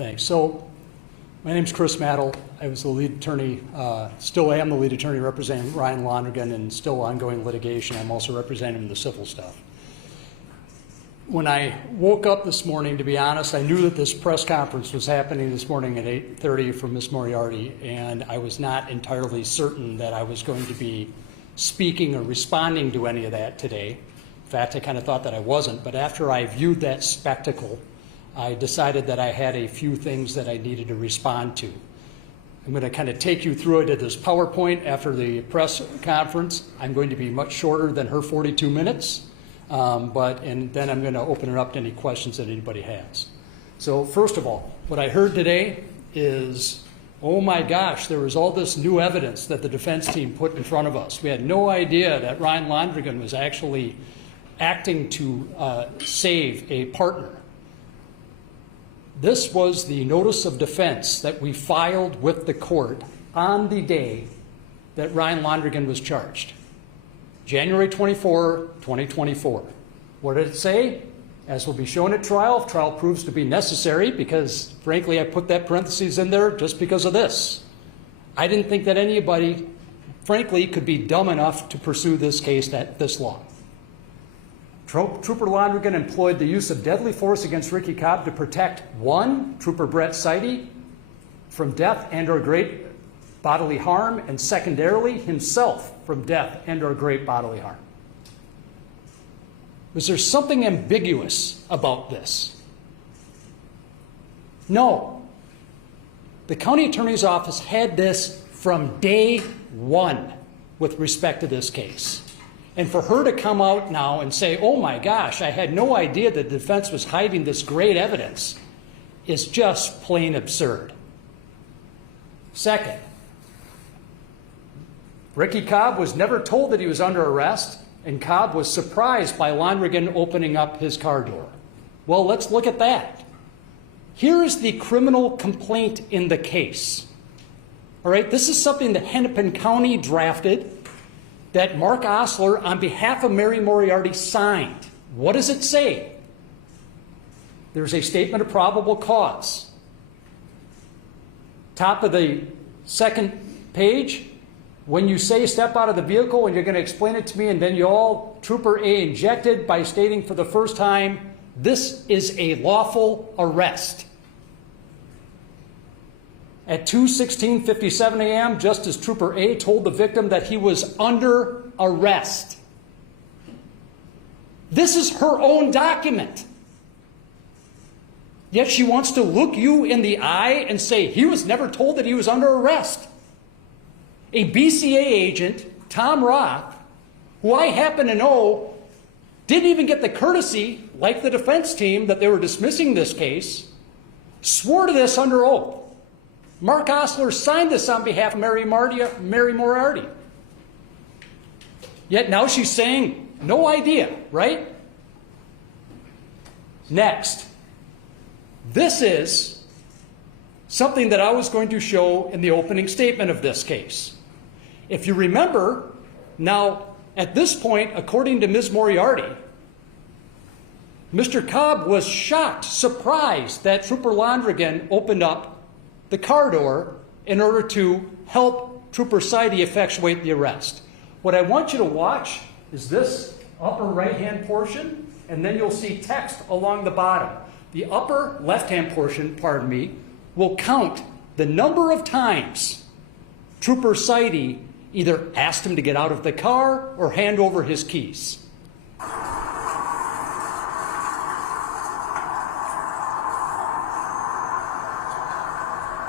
thanks. So my name's Chris Mattel. I was the lead attorney, still am the lead attorney representing Ryan Londregan in still ongoing litigation. I'm also representing him in the civil stuff. When I woke up this morning, to be honest, I knew that this press conference was happening this morning at 8:30 from Ms. Moriarty, and I was not entirely certain that I was going to be speaking or responding to any of that today. In fact, I kind of thought that I wasn't, but after I viewed that spectacle, I decided that I had a few things that I needed to respond to. I'm going to kind of take you through it at this PowerPoint after the press conference. I'm going to be much shorter than her 42 minutes. And then I'm going to open it up to any questions that anybody has. So first of all, what I heard today is, oh my gosh, there was all this new evidence that the defense team put in front of us. We had no idea that Ryan Londregan was actually acting to save a partner. This was the notice of defense that we filed with the court on the day that Ryan Londregan was charged. January 24, 2024. What did it say? As will be shown at trial, if trial proves to be necessary, because frankly I put that parentheses in there just because of this. I didn't think that anybody, frankly, could be dumb enough to pursue this case this long. Trooper Londregan employed the use of deadly force against Ricky Cobb to protect, one, Trooper Brett Seide from death and or great bodily harm, and secondarily, himself from death and or great bodily harm. Was there something ambiguous about this? No. The county attorney's office had this from day one with respect to this case. And for her to come out now and say, oh my gosh, I had no idea that the defense was hiding this great evidence, is just plain absurd. Second, Ricky Cobb was never told that he was under arrest, and Cobb was surprised by Londregan opening up his car door. Well, let's look at that. Here is the criminal complaint in the case. All right, this is something that Hennepin County drafted that Mark Osler, on behalf of Mary Moriarty, signed. What does it say? There's a statement of probable cause. Top of the second page, when you say step out of the vehicle and you're going to explain it to me, and then you all, Trooper A injected by stating for the first time, this is a lawful arrest. At 2:16:57 a.m., just as Trooper A told the victim that he was under arrest. This is her own document. Yet she wants to look you in the eye and say he was never told that he was under arrest. A BCA agent, Tom Roth, who I happen to know didn't even get the courtesy, like the defense team, that they were dismissing this case, swore to this under oath. Mark Osler signed this on behalf of Mary Moriarty. Yet now she's saying, no idea, right? Next. This is something that I was going to show in the opening statement of this case. If you remember, now at this point, according to Ms. Moriarty, Mr. Cobb was shocked, surprised that Trooper Londregan opened up the car door in order to help Trooper Seide effectuate the arrest. What I want you to watch is this upper right-hand portion, and then you'll see text along the bottom. The upper left-hand portion, pardon me, will count the number of times Trooper Seide either asked him to get out of the car or hand over his keys.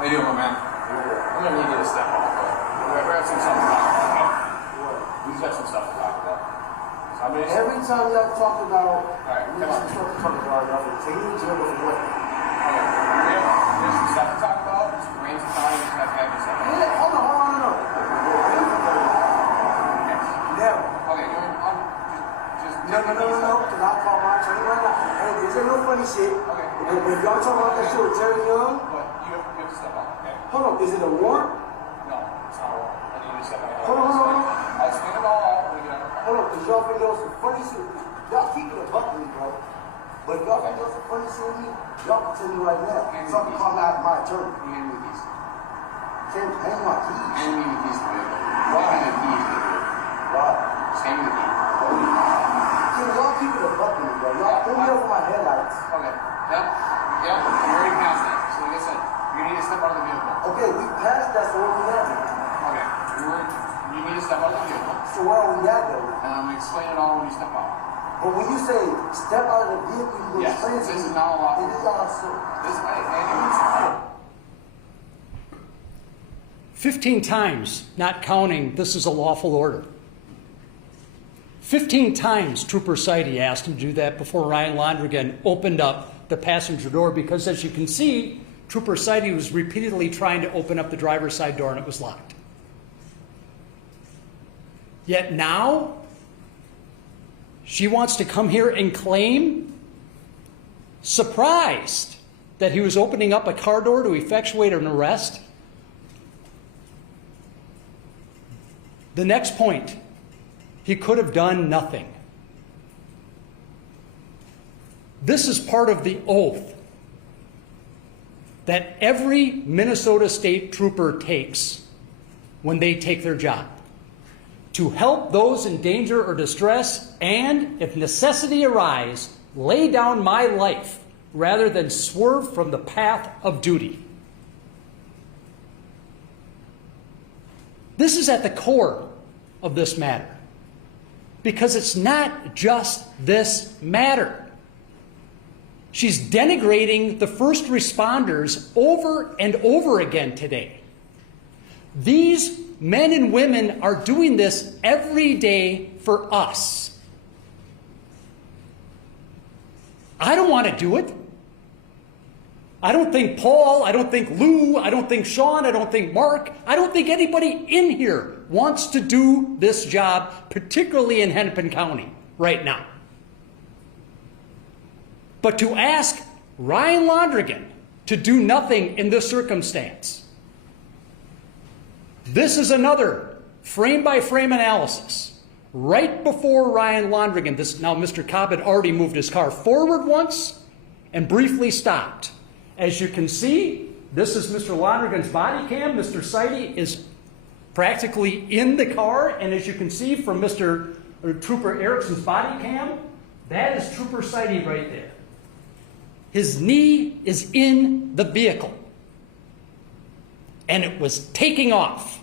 How you doing, my man? I'm gonna need you to step up. We're having some stuff to talk about. We've got some stuff to talk about. Every time y'all talk about, alright, come on. Y'all will take each other away. Okay, there's some stuff to talk about. Some range of time. Just have to have yourself. Yeah, hold on. Never. Okay, just No, because I'll call my attorney right now. Hey, this ain't no funny shit. Okay. If y'all talking about that shit with Terry Young, but you have to step up, okay? hold on, is it a warrant? No, it's not a warrant. I need you to step up. Hold on. I'll explain it all out when we get on the car. Hold on, because y'all think y'all some funny shit. Y'all keep it a buck with me, bro. But if y'all got those funny shit with me, y'all can tell me right now. Something come out of my attorney. Hand me these. Can't hang my keys. Hand me the keys to the vehicle. Hand me the keys to the vehicle. Why? Just hand me the keys. See, y'all keep it a fucking me, bro. Y'all throw me over my headlights. Okay. Yep. Yep. You already passed that. So like I said, you need to step out of the vehicle. Okay, we passed that, so where we at? Okay. You need to step out of the vehicle. So where are we at, though? And I'm going to explain it all when you step out. But when you say step out of the vehicle, you Yes, explain to this me. is not a law. It is also. This way, man. 15 times, not counting, this is a lawful order. 15 times Trooper Seide asked him to do that before Ryan Londregan opened up the passenger door, because as you can see, Trooper Seide was repeatedly trying to open up the driver's side door and it was locked. Yet now, she wants to come here and claim, surprised, that he was opening up a car door to effectuate an arrest. The next point, he could have done nothing. This is part of the oath that every Minnesota State Trooper takes when they take their job: to help those in danger or distress, and, if necessity arise, lay down my life rather than swerve from the path of duty. This is at the core of this matter, because it's not just this matter. She's denigrating the first responders over and over again today. These men and women are doing this every day for us. I don't want to do it. I don't think Paul, I don't think Lou, I don't think Sean, I don't think Mark, I don't think anybody in here wants to do this job, particularly in Hennepin County right now. But to ask Ryan Londregan to do nothing in this circumstance, this is another frame-by-frame analysis. Right before Ryan Londregan, now Mr. Cobb had already moved his car forward once and briefly stopped. As you can see, this is Mr. Londregan's body cam. Mr. Seide is practically in the car, and as you can see from Mr. Trooper Erickson's body cam, that is Trooper Seide right there. His knee is in the vehicle, and it was taking off.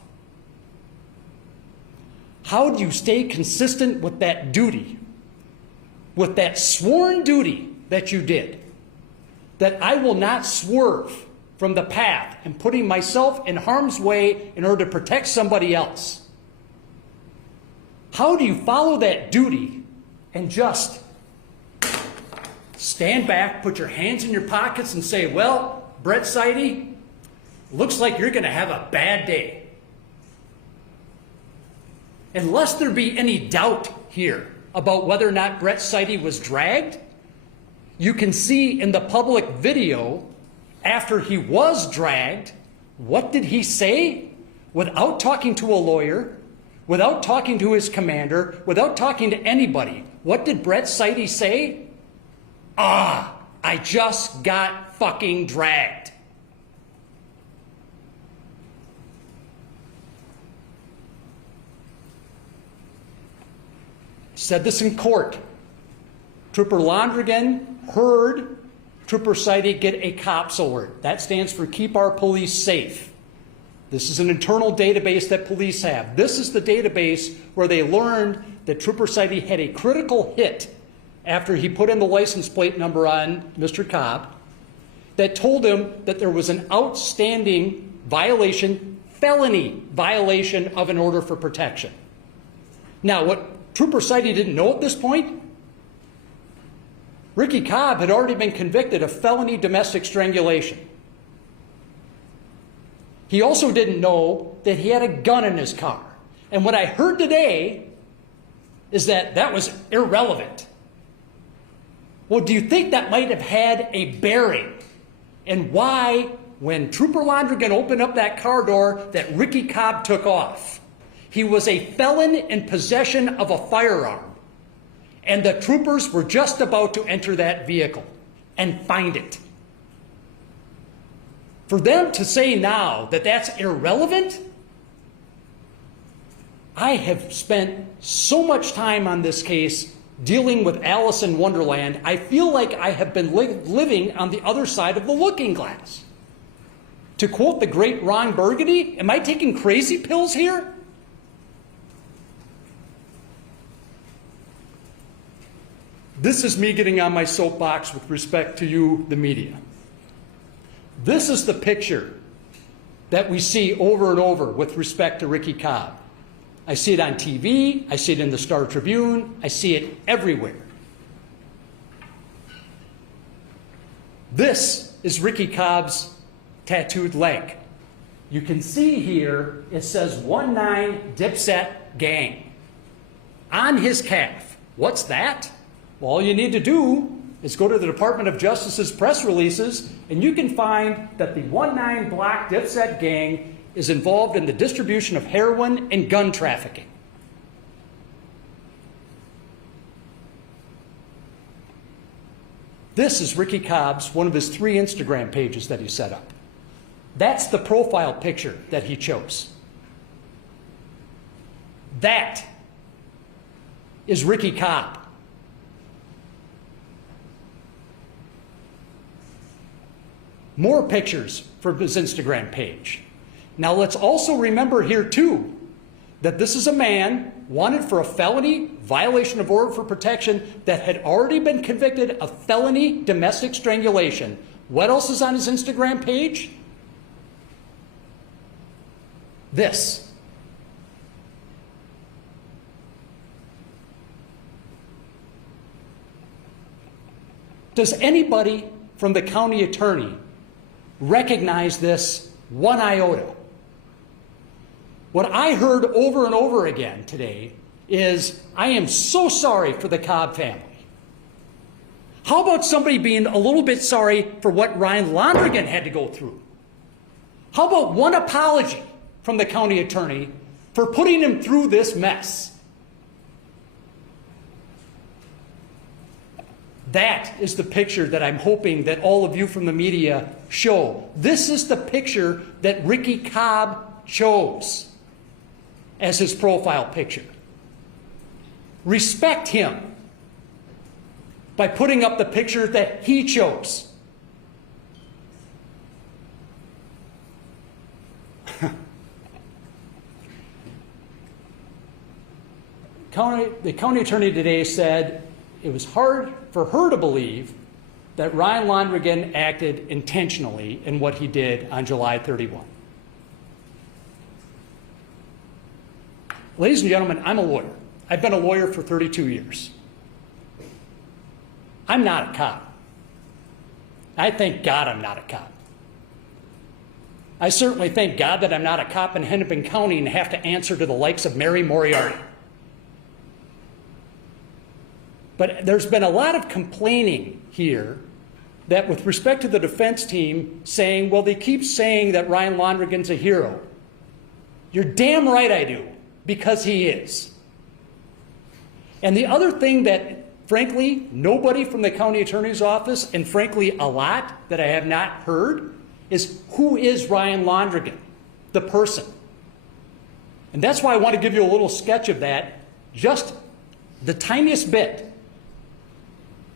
How do you stay consistent with that duty, with that sworn duty that you did, that I will not swerve from the path and putting myself in harm's way in order to protect somebody else? How do you follow that duty and just stand back, put your hands in your pockets and say, well, Brett Seide, looks like you're going to have a bad day? Unless there be any doubt here about whether or not Brett Seide was dragged, you can see in the public video, after he was dragged, what did he say? Without talking to a lawyer, without talking to his commander, without talking to anybody, what did Brett Seide say? I just got fucking dragged. Said this in court. Trooper Londregan heard Trooper Seide get a COPS alert. That stands for Keep Our Police Safe. This is an internal database that police have. This is the database where they learned that Trooper Seide had a critical hit after he put in the license plate number on Mr. Cobb that told him that there was an outstanding violation, felony violation of an order for protection. Now, what Trooper Seide didn't know at this point, Ricky Cobb had already been convicted of felony domestic strangulation. He also didn't know that he had a gun in his car. And what I heard today is that that was irrelevant. Well, do you think that might have had a bearing in why, when Trooper Londregan opened up that car door, that Ricky Cobb took off? He was a felon in possession of a firearm. And the troopers were just about to enter that vehicle and find it. For them to say now that that's irrelevant, I have spent so much time on this case dealing with Alice in Wonderland, I feel like I have been living on the other side of the looking glass. To quote the great Ron Burgundy, am I taking crazy pills here? This is me getting on my soapbox with respect to you, the media. This is the picture that we see over and over with respect to Ricky Cobb. I see it on TV, I see it in the Star Tribune, I see it everywhere. This is Ricky Cobb's tattooed leg. You can see here it says 19 Dipset Gang on his calf. What's that? Well, all you need to do is go to the Department of Justice's press releases, and you can find that the 19 Block Dipset Gang is involved in the distribution of heroin and gun trafficking. This is Ricky Cobb's, one of his 3 Instagram pages that he set up. That's the profile picture that he chose. That is Ricky Cobb. More pictures from his Instagram page. Now let's also remember here too that this is a man wanted for a felony violation of order for protection that had already been convicted of felony domestic strangulation. What else is on his Instagram page? This. Does anybody from the county attorney recognize this one iota? What I heard over and over again today is, I am so sorry for the Cobb family. How about somebody being a little bit sorry for what Ryan Londregan had to go through? How about one apology from the county attorney for putting him through this mess? That is the picture that I'm hoping that all of you from the media show. This is the picture that Ricky Cobb chose as his profile picture. Respect him by putting up the picture that he chose. The county attorney today said it was hard for her to believe that Ryan Londregan acted intentionally in what he did on July 31. Ladies and gentlemen, I'm a lawyer. I've been a lawyer for 32 years. I'm not a cop. I thank God I'm not a cop. I certainly thank God that I'm not a cop in Hennepin County and have to answer to the likes of Mary Moriarty. But there's been a lot of complaining here that with respect to the defense team saying, well, they keep saying that Ryan Londregan's a hero. You're damn right I do, because he is. And the other thing that, frankly, nobody from the county attorney's office, and frankly, a lot that I have not heard, is who is Ryan Londregan, the person? And that's why I want to give you a little sketch of that, just the tiniest bit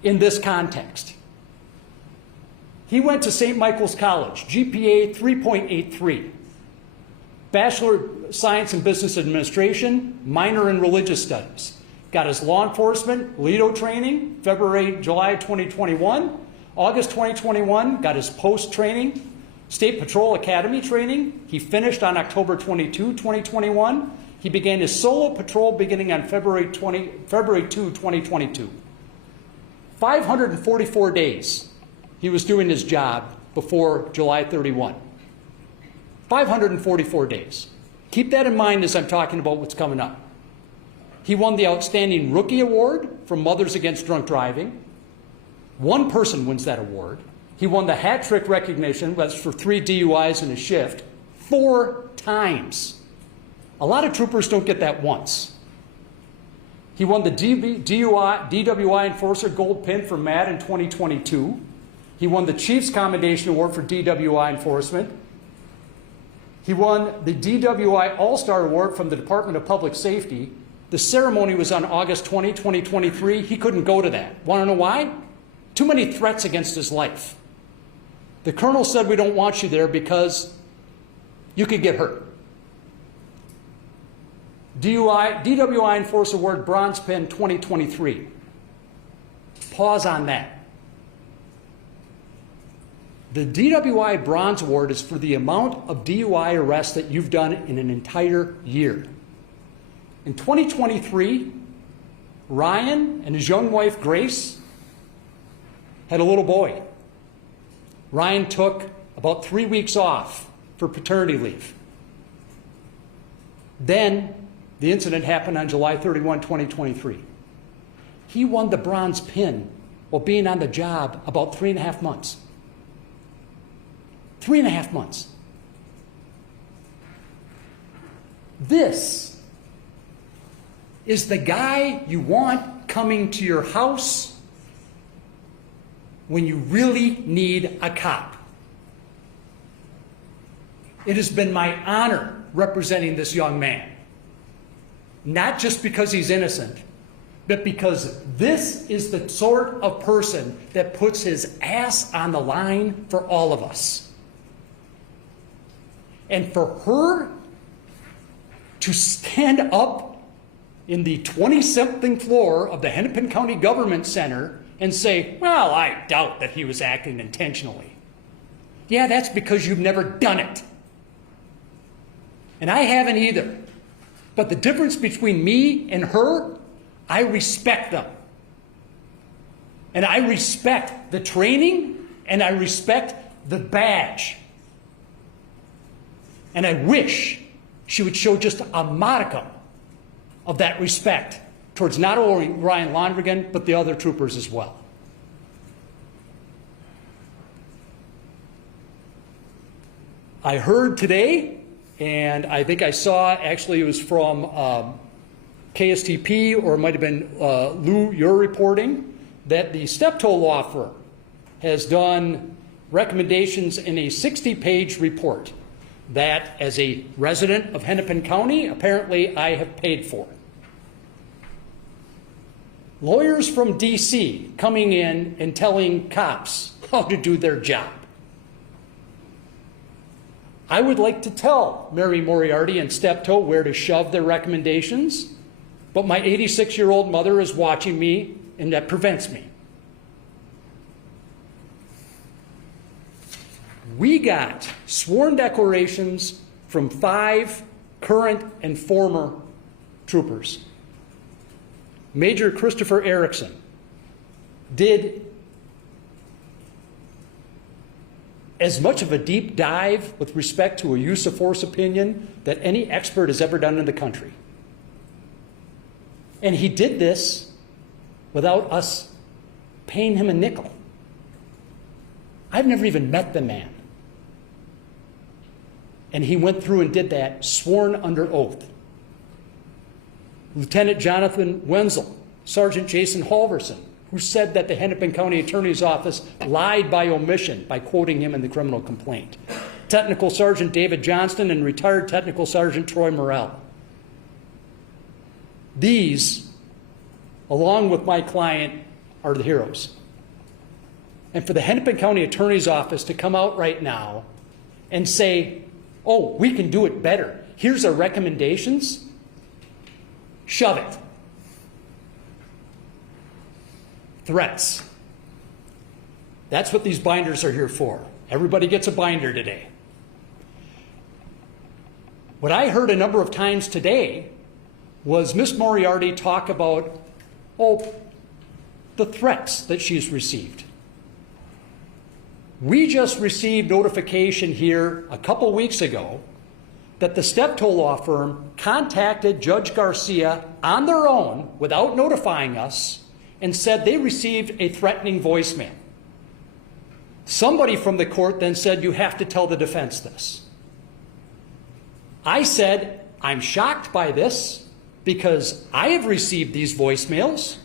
in this context. He went to St. Michael's College, GPA 3.83. Bachelor of Science in Business Administration, minor in Religious Studies. Got his law enforcement, LEDO training, July 2021. August 2021, got his post training, State Patrol Academy training. He finished on October 22, 2021. He began his solo patrol beginning on February 2, 2022. 544 days he was doing his job before July 31. 544 days. Keep that in mind as I'm talking about what's coming up. He won the Outstanding Rookie Award from Mothers Against Drunk Driving. One person wins that award. He won the hat trick recognition, that's for 3 DUIs in a shift, 4 times. A lot of troopers don't get that once. He won the DWI Enforcer Gold Pin for Matt in 2022. He won the Chiefs Commendation Award for DWI enforcement. He won the DWI All-Star Award from the Department of Public Safety. The ceremony was on August 20, 2023. He couldn't go to that. Want to know why? Too many threats against his life. The colonel said, we don't want you there because you could get hurt. DWI Enforcer Award Bronze Pin 2023. Pause on that. The DWI Bronze Award is for the amount of DUI arrests that you've done in an entire year. In 2023, Ryan and his young wife, Grace, had a little boy. Ryan took about 3 weeks off for paternity leave. Then the incident happened on July 31, 2023. He won the bronze pin while being on the job about 3.5 months. 3.5 months. This is the guy you want coming to your house when you really need a cop. It has been my honor representing this young man. Not just because he's innocent, but because this is the sort of person that puts his ass on the line for all of us. And for her to stand up in the 20-something floor of the Hennepin County Government Center and say, well, I doubt that he was acting intentionally. Yeah, that's because you've never done it. And I haven't either. But the difference between me and her, I respect them. And I respect the training, and I respect the badge. And I wish she would show just a modicum of that respect towards not only Ryan Londregan, but the other troopers as well. I heard today, and I think I saw, actually it was from KSTP, or it might have been Lou, your reporting, that the Steptoe law firm has done recommendations in a 60-page report that, as a resident of Hennepin County, apparently I have paid for. Lawyers from DC coming in and telling cops how to do their job. I would like to tell Mary Moriarty and Steptoe where to shove their recommendations, but my 86-year-old mother is watching me, and that prevents me. We got sworn declarations from 5 current and former troopers. Major Christopher Erickson did as much of a deep dive with respect to a use of force opinion that any expert has ever done in the country. And he did this without us paying him a nickel. I've never even met the man. And he went through and did that, sworn under oath. Lieutenant Jonathan Wenzel, Sergeant Jason Halverson, who said that the Hennepin County Attorney's Office lied by omission by quoting him in the criminal complaint. Technical Sergeant David Johnston and retired Technical Sergeant Troy Morrell. These, along with my client, are the heroes. And for the Hennepin County Attorney's Office to come out right now and say, oh, we can do it better. Here's our recommendations. Shove it. Threats. That's what these binders are here for. Everybody gets a binder today. What I heard a number of times today was Miss Moriarty talk about, oh, the threats that she's received. We just received notification here a couple weeks ago that the Steptoe law firm contacted Judge Garcia on their own without notifying us and said they received a threatening voicemail. Somebody from the court then said, you have to tell the defense this. I said, I'm shocked by this. because I have received these voicemails.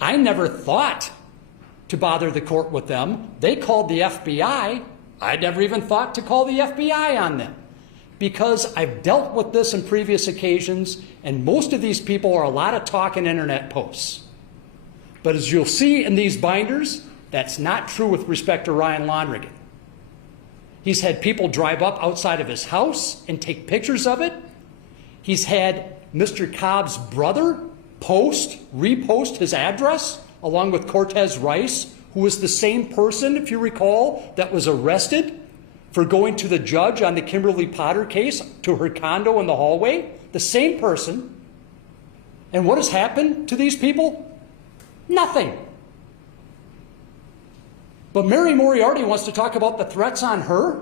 I never thought to bother the court with them. They called the FBI. I never even thought to call the FBI on them, because I've dealt with this in previous occasions, and most of these people are a lot of talk and internet posts. But as you'll see in these binders, that's not true with respect to Ryan Londregan. He's had people drive up outside of his house and take pictures of it. He's had Mr. Cobb's brother repost his address, along with Cortez Rice, who was the same person, if you recall, that was arrested for going to the judge on the Kimberly Potter case to her condo in the hallway. The same person. And what has happened to these people? Nothing. But Mary Moriarty wants to talk about the threats on her.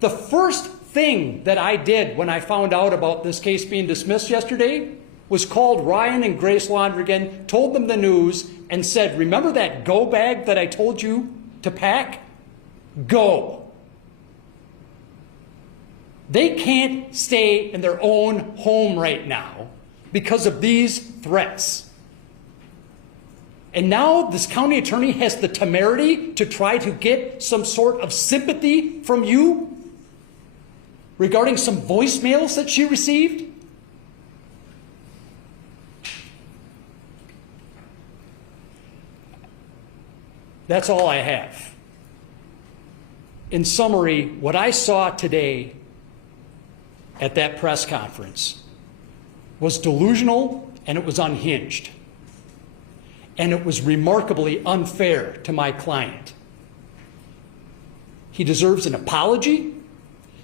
The first thing that I did when I found out about this case being dismissed yesterday was called Ryan and Grace Londregan, told them the news, and said, remember that go bag that I told you to pack? Go. They can't stay in their own home right now because of these threats. And now this county attorney has the temerity to try to get some sort of sympathy from you regarding some voicemails that she received. That's all I have. In summary, what I saw today at that press conference was delusional and it was unhinged. And it was remarkably unfair to my client. He deserves an apology.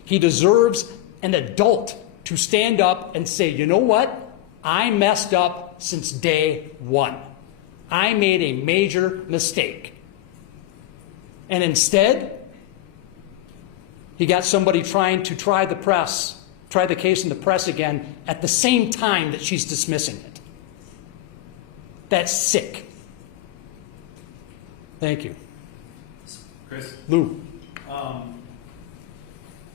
He deserves an adult to stand up and say, you know what? I messed up since day one. I made a major mistake. And instead, he got somebody trying to try the case in the press again at the same time that she's dismissing it. That's sick. Thank you. Chris? Lou.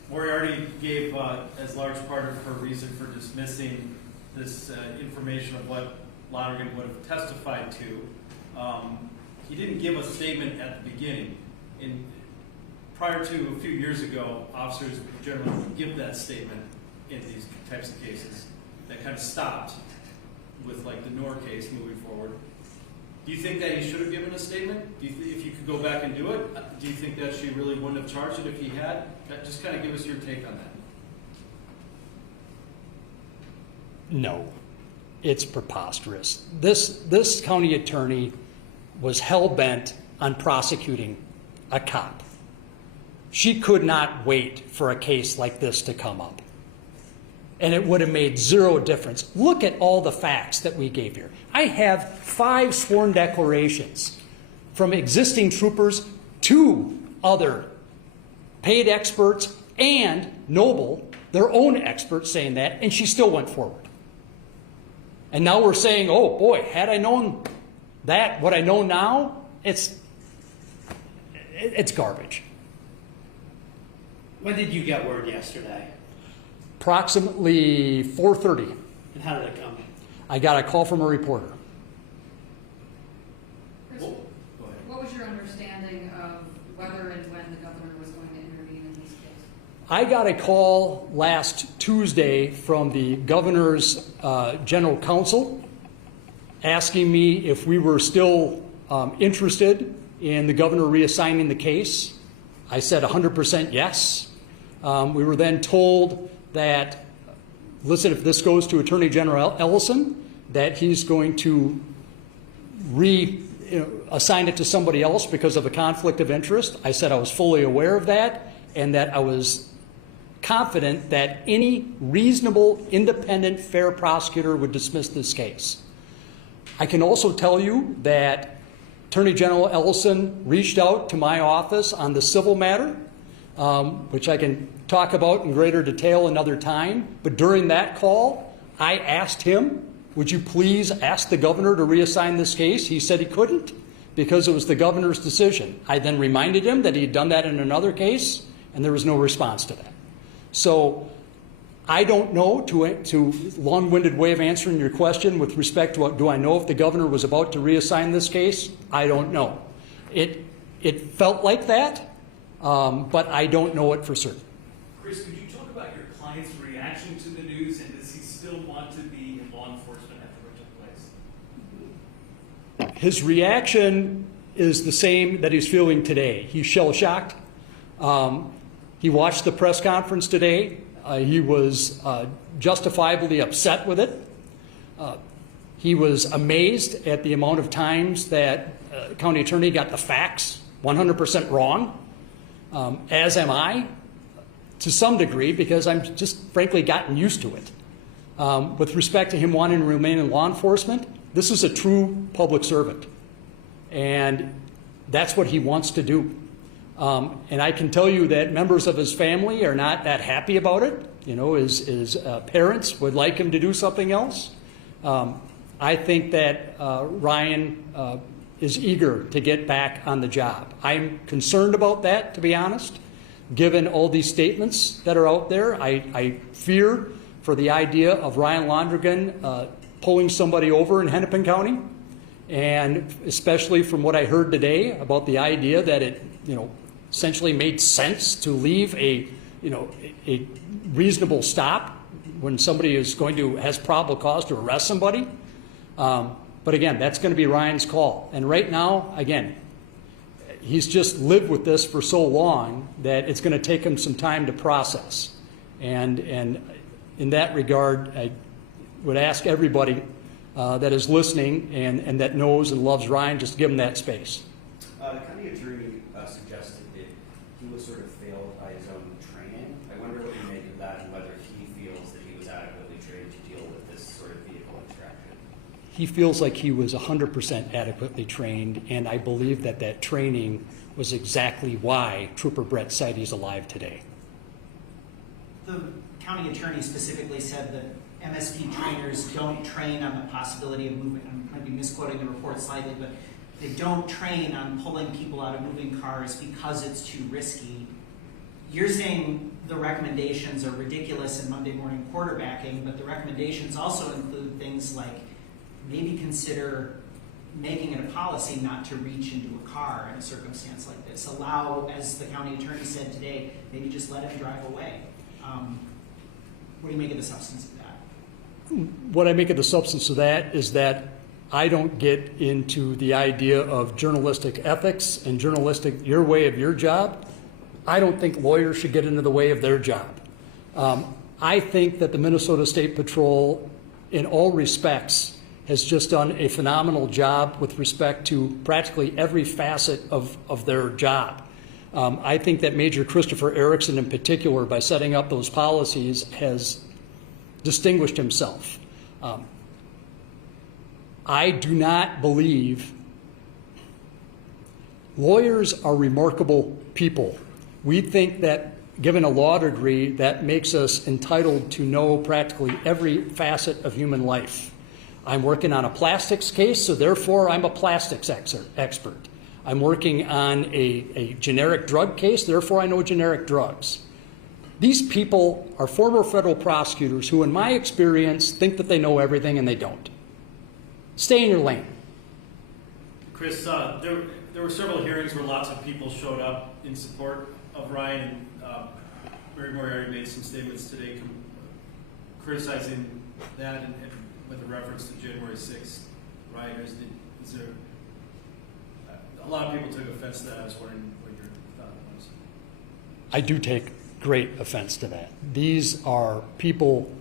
Moriarty gave as large part of her reason for dismissing this information of what Londregan would have testified to. He didn't give a statement at the beginning. Prior to a few years ago, officers generally would give that statement in these types of cases. That kind of stopped with like the Noor case moving forward. Do you think that he should have given a statement? If you could go back and do it, do you think that she really wouldn't have charged it if he had? Just kind of give us your take on that. No, it's preposterous. This county attorney was hell-bent on prosecuting a cop. She could not wait for a case like this to come up. And it would have made zero difference. Look at all the facts that we gave here. I have 5 sworn declarations from existing troopers, 2 other paid experts, and Noble, their own experts, saying that, and she still went forward. And now we're saying, oh boy, had I known that, what I know now, it's garbage. When did you get word yesterday? Approximately 4:30. And how did it come? I got a call from a reporter. Chris, what was your understanding of whether and when the governor was going to intervene in these cases? I got a call last Tuesday from the governor's general counsel asking me if we were still interested in the governor reassigning the case. I said 100% yes. We were then told that, listen, if this goes to Attorney General Ellison, that he's going to assign it to somebody else because of a conflict of interest. I said I was fully aware of that and that I was confident that any reasonable, independent, fair prosecutor would dismiss this case. I can also tell you that Attorney General Ellison reached out to my office on the civil matter, which I can talk about in greater detail another time. But during that call, I asked him, would you please ask the governor to reassign this case? He said he couldn't because it was the governor's decision. I then reminded him that he had done that in another case, and there was no response to that. So I don't know, to long-winded way of answering your question with respect to do I know if the governor was about to reassign this case? I don't know. It felt like that, but I don't know it for certain. Chris, could you talk about your client's reaction to the news, and does he still want to be in law enforcement after what took place? His reaction is the same that he's feeling today. He's shell-shocked. He watched the press conference today. He was justifiably upset with it. He was amazed at the amount of times that county attorney got the facts 100% wrong, as am I, to some degree, because I'm just frankly gotten used to it. With respect to him wanting to remain in law enforcement, this is a true public servant, and that's what he wants to do. And I can tell you that members of his family are not that happy about it. You know, his parents would like him to do something else. I think that Ryan is eager to get back on the job. I'm concerned about that, to be honest, given all these statements that are out there. I fear for the idea of Ryan Londregan pulling somebody over in Hennepin County, and especially from what I heard today about the idea that it, essentially made sense to leave a reasonable stop when somebody has probable cause to arrest somebody. But again, that's going to be Ryan's call. And right now, again, he's just lived with this for so long that it's going to take him some time to process. And in that regard, I would ask everybody that is listening and that knows and loves Ryan, just give him that space. The county attorney suggested that he was sort of failed by his own training. I wonder what you make of that and whether he feels that he was adequately trained to deal with this sort of vehicle interaction. He feels like he was 100% adequately trained, and I believe that training was exactly why Trooper Brett said he's alive today. The county attorney specifically said that MSP trainers don't train on the possibility of moving. I might be misquoting the report slightly, but they don't train on pulling people out of moving cars because it's too risky. You're saying the recommendations are ridiculous in Monday morning quarterbacking, but the recommendations also include things like maybe consider making it a policy not to reach into a car in a circumstance like this. Allow, as the county attorney said today, maybe just let him drive away. What do you make of the substance of that? What I make of the substance of that is that I don't get into the idea of journalistic ethics and your way of your job. I don't think lawyers should get into the way of their job. I think that the Minnesota State Patrol, in all respects, has just done a phenomenal job with respect to practically every facet of their job. I think that Major Christopher Erickson in particular, by setting up those policies, has distinguished himself. I do not believe lawyers are remarkable people. We think that given a law degree, that makes us entitled to know practically every facet of human life. I'm working on a plastics case, so therefore I'm a plastics expert. I'm working on a generic drug case, therefore I know generic drugs. These people are former federal prosecutors who, in my experience, think that they know everything and they don't. Stay in your lane. Chris, there were several hearings where lots of people showed up in support of Ryan. Mary Moriarty made some statements today criticizing that and with a reference to January 6th rioters. Is there, a lot of people took offense to that. I was wondering what your thought was. I do take great offense to that. These are people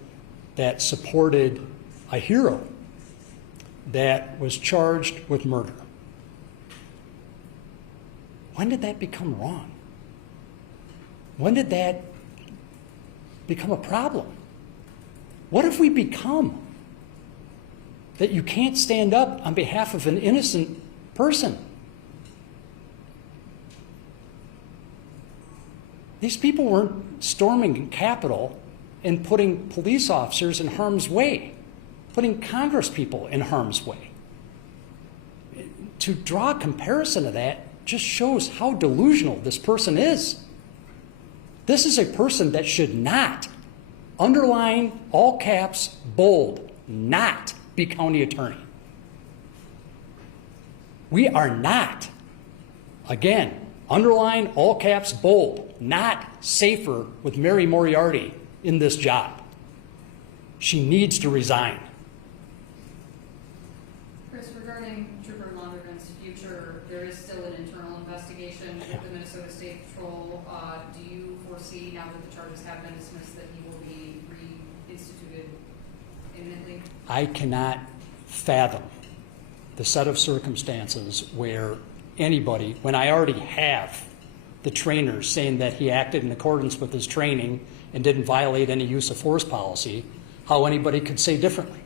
that supported a hero that was charged with murder. When did that become wrong? When did that become a problem? What have we become that you can't stand up on behalf of an innocent person? These people weren't storming Capitol and putting police officers in harm's way, putting Congress people in harm's way. To draw a comparison to that just shows how delusional this person is. This is a person that should not underline, all caps, bold, not be county attorney. We are not. Again, underline, all caps, bold, not safer with Mary Moriarty in this job. She needs to resign. Chris, regarding Trooper Londregan's future, there is still an internal investigation with the Minnesota State Patrol. Do you foresee, now that the charges have been dismissed, that he will be reinstituted imminently? I cannot fathom the set of circumstances where anybody, when I already have the trainers saying that he acted in accordance with his training and didn't violate any use of force policy, how anybody could say differently.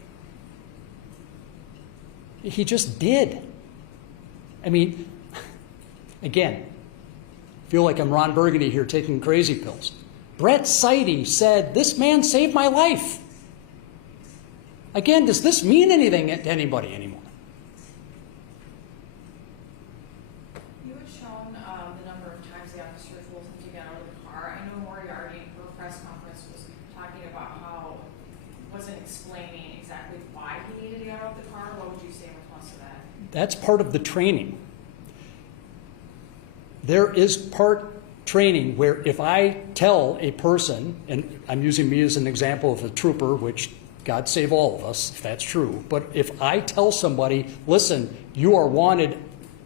He just did. I mean, again, I feel like I'm Ron Burgundy here taking crazy pills. Brett Seide said, "This man saved my life." Again, does this mean anything to anybody anymore? You had shown the number of times the officers told him to get out of the car. I know Moriarty in her press conference was talking about how wasn't explaining exactly why he needed to get out of the car. What would you say in response to that? That's part of the training. There is part training where if I tell a person, and I'm using me as an example of a trooper, which God save all of us if that's true, but if I tell somebody, listen, you are wanted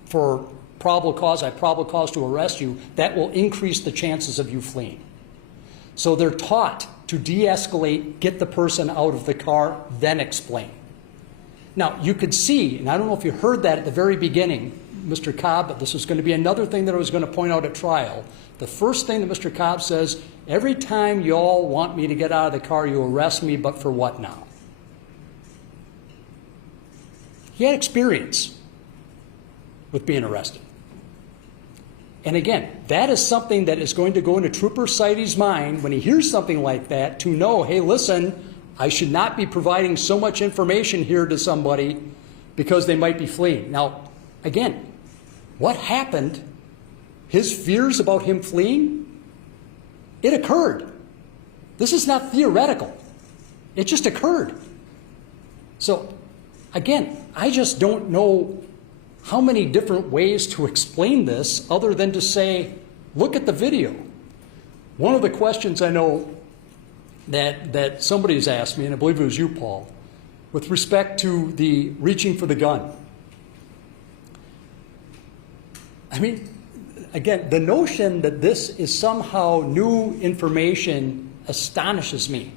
for probable cause, I have probable cause to arrest you, that will increase the chances of you fleeing. So they're taught to de-escalate, get the person out of the car, then explain. Now, you could see, and I don't know if you heard that at the very beginning, Mr. Cobb, but this was going to be another thing that I was going to point out at trial. The first thing that Mr. Cobb says, every time y'all want me to get out of the car, you arrest me, but for what now? He had experience with being arrested. And again, that is something that is going to go into Trooper Seide's mind when he hears something like that, to know, hey, listen, I should not be providing so much information here to somebody because they might be fleeing. Now, again, what happened, his fears about him fleeing, it occurred. This is not theoretical. It just occurred. So, again, I just don't know how many different ways to explain this other than to say, look at the video. One of the questions I know that somebody's asked me, and I believe it was you, Paul, with respect to the reaching for the gun. I mean, again, the notion that this is somehow new information astonishes me.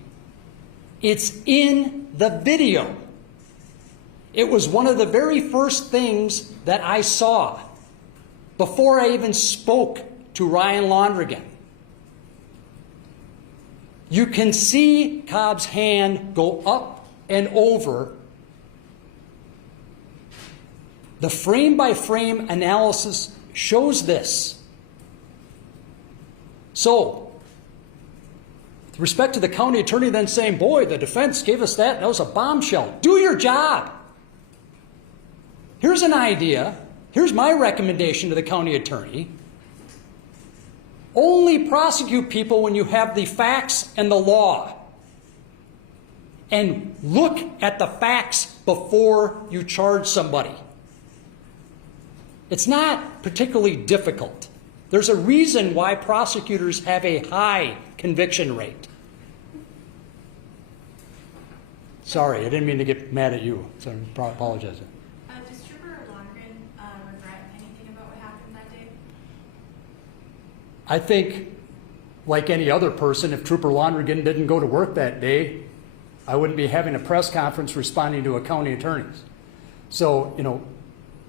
It's in the video. It was one of the very first things that I saw before I even spoke to Ryan Londregan. You can see Cobb's hand go up and over. The frame-by-frame analysis shows this. So, with respect to the county attorney then saying, boy, the defense gave us that was a bombshell. Do your job. Here's an idea. Here's my recommendation to the county attorney. Only prosecute people when you have the facts and the law. And look at the facts before you charge somebody. It's not particularly difficult. There's a reason why prosecutors have a high conviction rate. Sorry, I didn't mean to get mad at you, so I apologize. Does Trooper Londregan regret anything about what happened that day? I think, like any other person, if Trooper Londregan didn't go to work that day, I wouldn't be having a press conference responding to a county attorney's. So,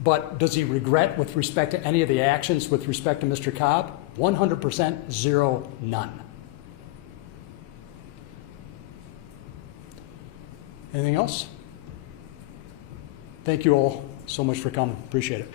but does he regret with respect to any of the actions with respect to Mr. Cobb? 100%, zero, none. Anything else? Thank you all so much for coming. Appreciate it.